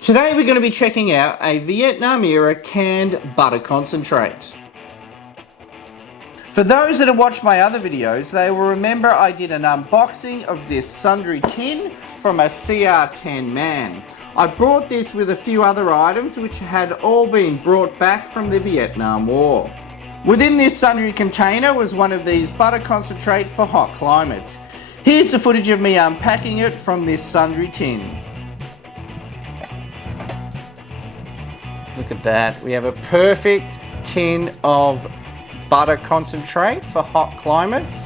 Today we're going to be checking out a Vietnam era canned butter concentrate. For those that have watched my other videos, they will remember I did an unboxing of this sundry tin from a CR10 man. I brought this with a few other items which had all been brought back from the Vietnam War. Within this sundry container was one of these butter concentrate for hot climates. Here's the footage of me unpacking it from this sundry tin. Look at that, we have a perfect tin of butter concentrate for hot climates.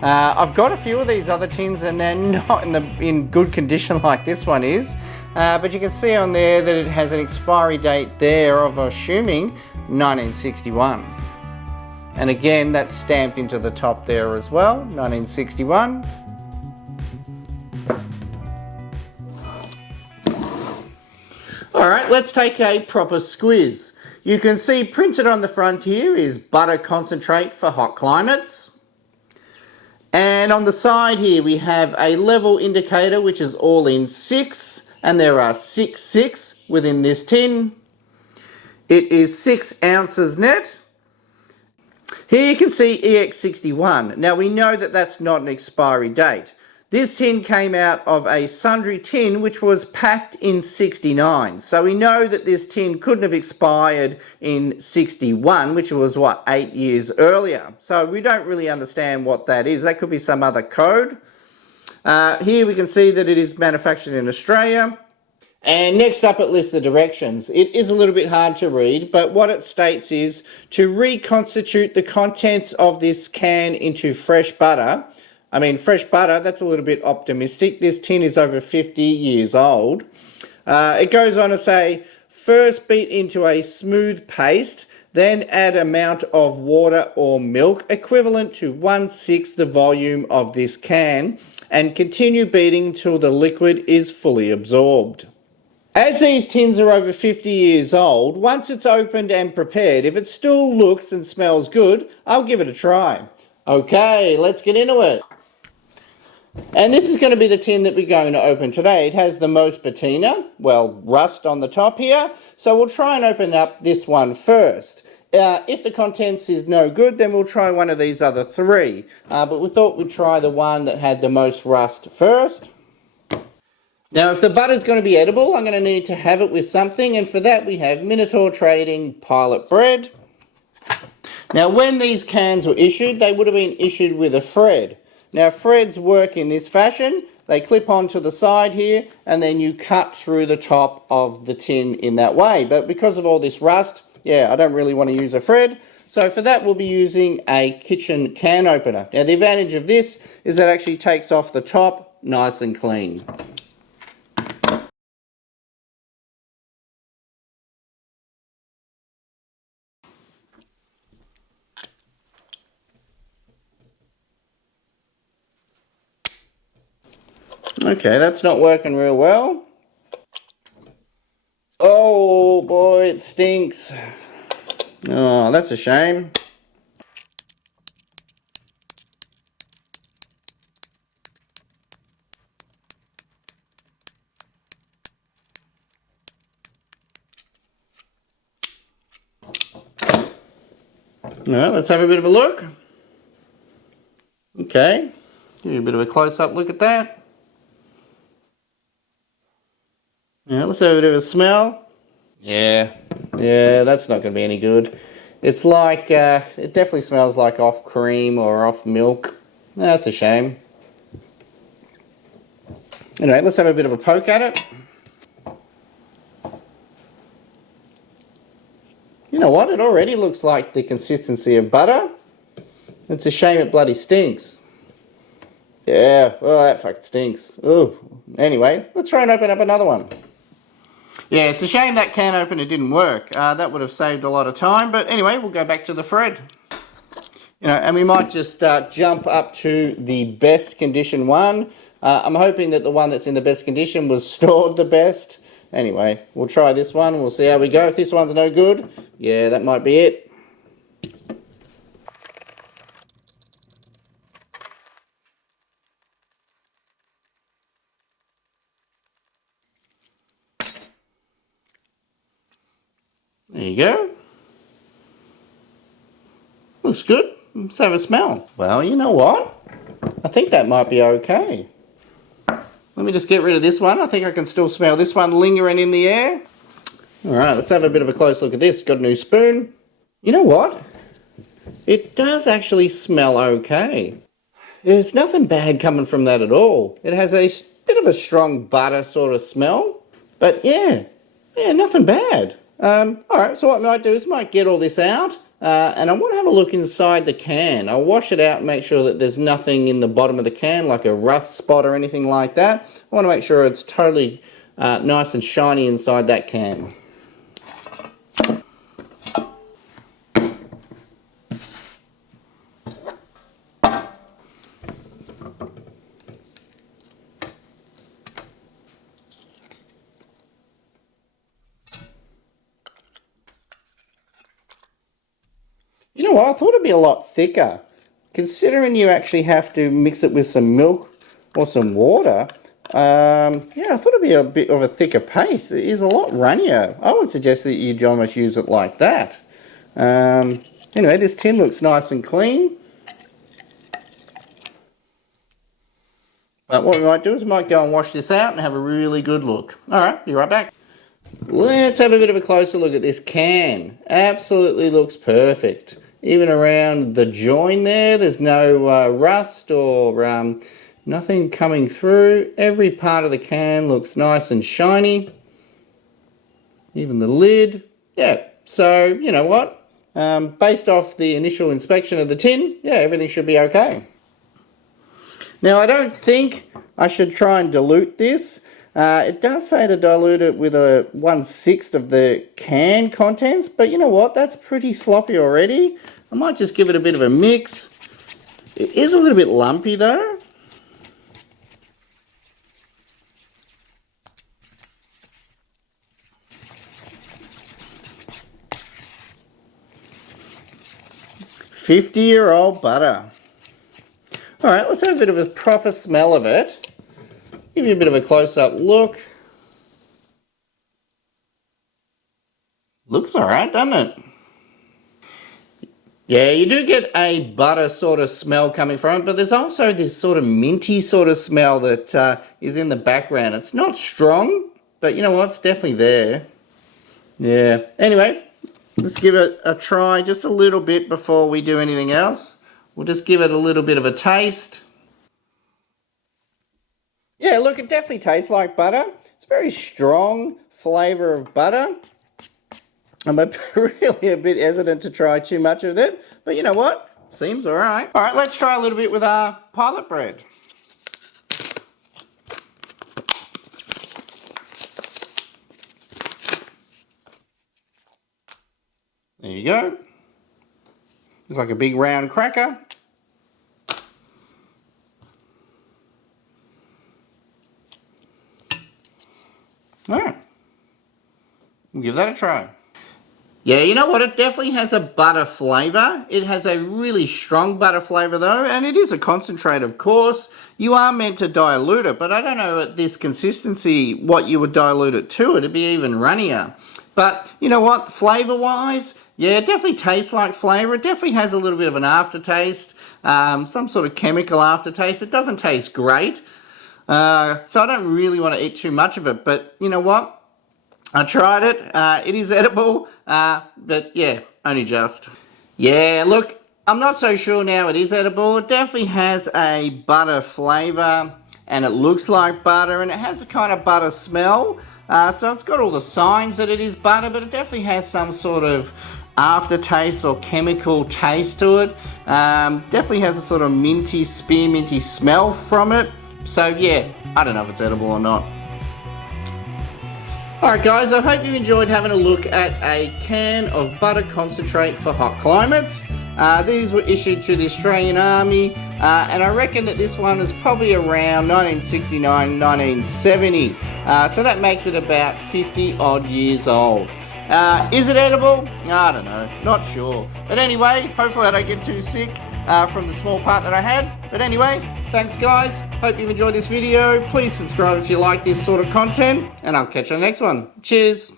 I've got a few of these other tins and they're not in good condition like this one is. But you can see on there that it has an expiry date there of, assuming, 1961. And again, that's stamped into the top there as well, 1961. Alright, let's take a proper squiz. You can see printed on the front here is butter concentrate for hot climates. And on the side here we have a level indicator which is all in 6, and there are 6 within this tin. It is 6 ounces net. Here you can see EX61. Now we know that that's not an expiry date. This tin came out of a sundry tin which was packed in 69. So we know that this tin couldn't have expired in 61, which was what, 8 years earlier. So we don't really understand what that is. That could be some other code. Here we can see that it is manufactured in Australia. And next up it lists the directions. It is a little bit hard to read, but what it states is to reconstitute the contents of this can into fresh butter. I mean, fresh butter, that's a little bit optimistic. This tin is over 50 years old. It goes on to say, first beat into a smooth paste, then add amount of water or milk equivalent to 1/6 the volume of this can, and continue beating until the liquid is fully absorbed. As these tins are over 50 years old, once it's opened and prepared, if it still looks and smells good, I'll give it a try. Okay, let's get into it. And this is going to be the tin that we're going to open today. It has the most patina, well, rust on the top here. So we'll try and open up this one first. If the contents is no good, then we'll try one of these other 3. But we thought we'd try the one that had the most rust first. Now, if the butter's going to be edible, I'm going to need to have it with something. And for that, we have Minotaur Trading Pilot Bread. Now, when these cans were issued, they would have been issued with a Fred. Now, Freds work in this fashion. They clip onto the side here, and then you cut through the top of the tin in that way. But because of all this rust, yeah, I don't really want to use a Fred. So for that, we'll be using a kitchen can opener. Now, the advantage of this is that it actually takes off the top nice and clean. Okay, that's not working real well. Oh boy, it stinks. Oh, that's a shame. Alright, let's have a bit of a look. Okay, give you a bit of a close-up look at that. Yeah, let's have a bit of a smell. Yeah, that's not going to be any good. It's like, it definitely smells like off cream or off milk. That's a shame. Anyway, let's have a bit of a poke at it. You know what? It already looks like the consistency of butter. It's a shame it bloody stinks. Yeah, well, that fucking stinks. Ooh. Anyway, let's try and open up another one. Yeah, it's a shame that can opener didn't work. That would have saved a lot of time. But anyway, we'll go back to the Fred. And we might just jump up to the best condition one. I'm hoping that the one that's in the best condition was stored the best. Anyway, we'll try this one and we'll see how we go. If this one's no good, yeah, that might be it. There you go. Looks good. Let's have a smell. Well, you know what? I think that might be okay. Let me just get rid of this one. I think I can still smell this one lingering in the air. Alright, let's have a bit of a close look at this. Got a new spoon. You know what? It does actually smell okay. There's nothing bad coming from that at all. It has a bit of a strong butter sort of smell. But yeah, nothing bad. Alright, so what I might do is I might get all this out. And I want to have a look inside the can. I'll wash it out and make sure that there's nothing in the bottom of the can, like a rust spot or anything like that. I want to make sure it's totally nice and shiny inside that can. You know what, I thought it'd be a lot thicker. Considering you actually have to mix it with some milk or some water, yeah, I thought it'd be a bit of a thicker paste. It is a lot runnier. I would suggest that you'd almost use it like that. Anyway, this tin looks nice and clean. But what we might do is we might go and wash this out and have a really good look. Alright, be right back. Let's have a bit of a closer look at this can. Absolutely looks perfect. Even around the join there's no rust or nothing coming through. Every part of the can looks nice and shiny. Even the lid. Yeah, so you know what? Based off the initial inspection of the tin, yeah, everything should be okay. Now I don't think I should try and dilute this. It does say to dilute it with a 1/6 of the can contents, but you know what? That's pretty sloppy already. I might just give it a bit of a mix. It is a little bit lumpy though. "50-year-old butter." Alright, let's have a bit of a proper smell of it. Give you a bit of a close-up look. Looks alright, doesn't it? Yeah, you do get a butter sort of smell coming from it, but there's also this sort of minty sort of smell that is in the background. It's not strong, but you know what? It's definitely there. Yeah. Anyway, let's give it a try just a little bit before we do anything else. We'll just give it a little bit of a taste. Yeah, look, it definitely tastes like butter. It's a very strong flavour of butter. I'm really a bit hesitant to try too much of it, but you know what? Seems alright. Alright, let's try a little bit with our pilot bread. There you go. Looks like a big round cracker. Alright, we'll give that a try. Yeah, you know what? It definitely has a butter flavour. It has a really strong butter flavour though, and it is a concentrate, of course. You are meant to dilute it, but I don't know at this consistency what you would dilute it to. It'd be even runnier. But you know what? Flavour-wise, yeah, it definitely tastes like flavour. It definitely has a little bit of an aftertaste, some sort of chemical aftertaste. It doesn't taste great. So I don't really want to eat too much of it, but you know what? I tried it. It is edible, but yeah, only just. Yeah, look, I'm not so sure now it is edible. It definitely has a butter flavour, and it looks like butter, and it has a kind of butter smell. So it's got all the signs that it is butter, but it definitely has some sort of aftertaste or chemical taste to it. Definitely has a sort of minty, spearminty smell from it. So yeah, I don't know if it's edible or not. Alright guys, I hope you enjoyed having a look at a can of butter concentrate for hot climates. These were issued to the Australian Army, and I reckon that this one is probably around 1969, 1970. So that makes it about 50 odd years old. Is it edible? I don't know, not sure. But anyway, hopefully I don't get too sick from the small part that I had. But anyway, thanks guys. Hope you've enjoyed this video. Please subscribe if you like this sort of content, and I'll catch you on the next one. Cheers.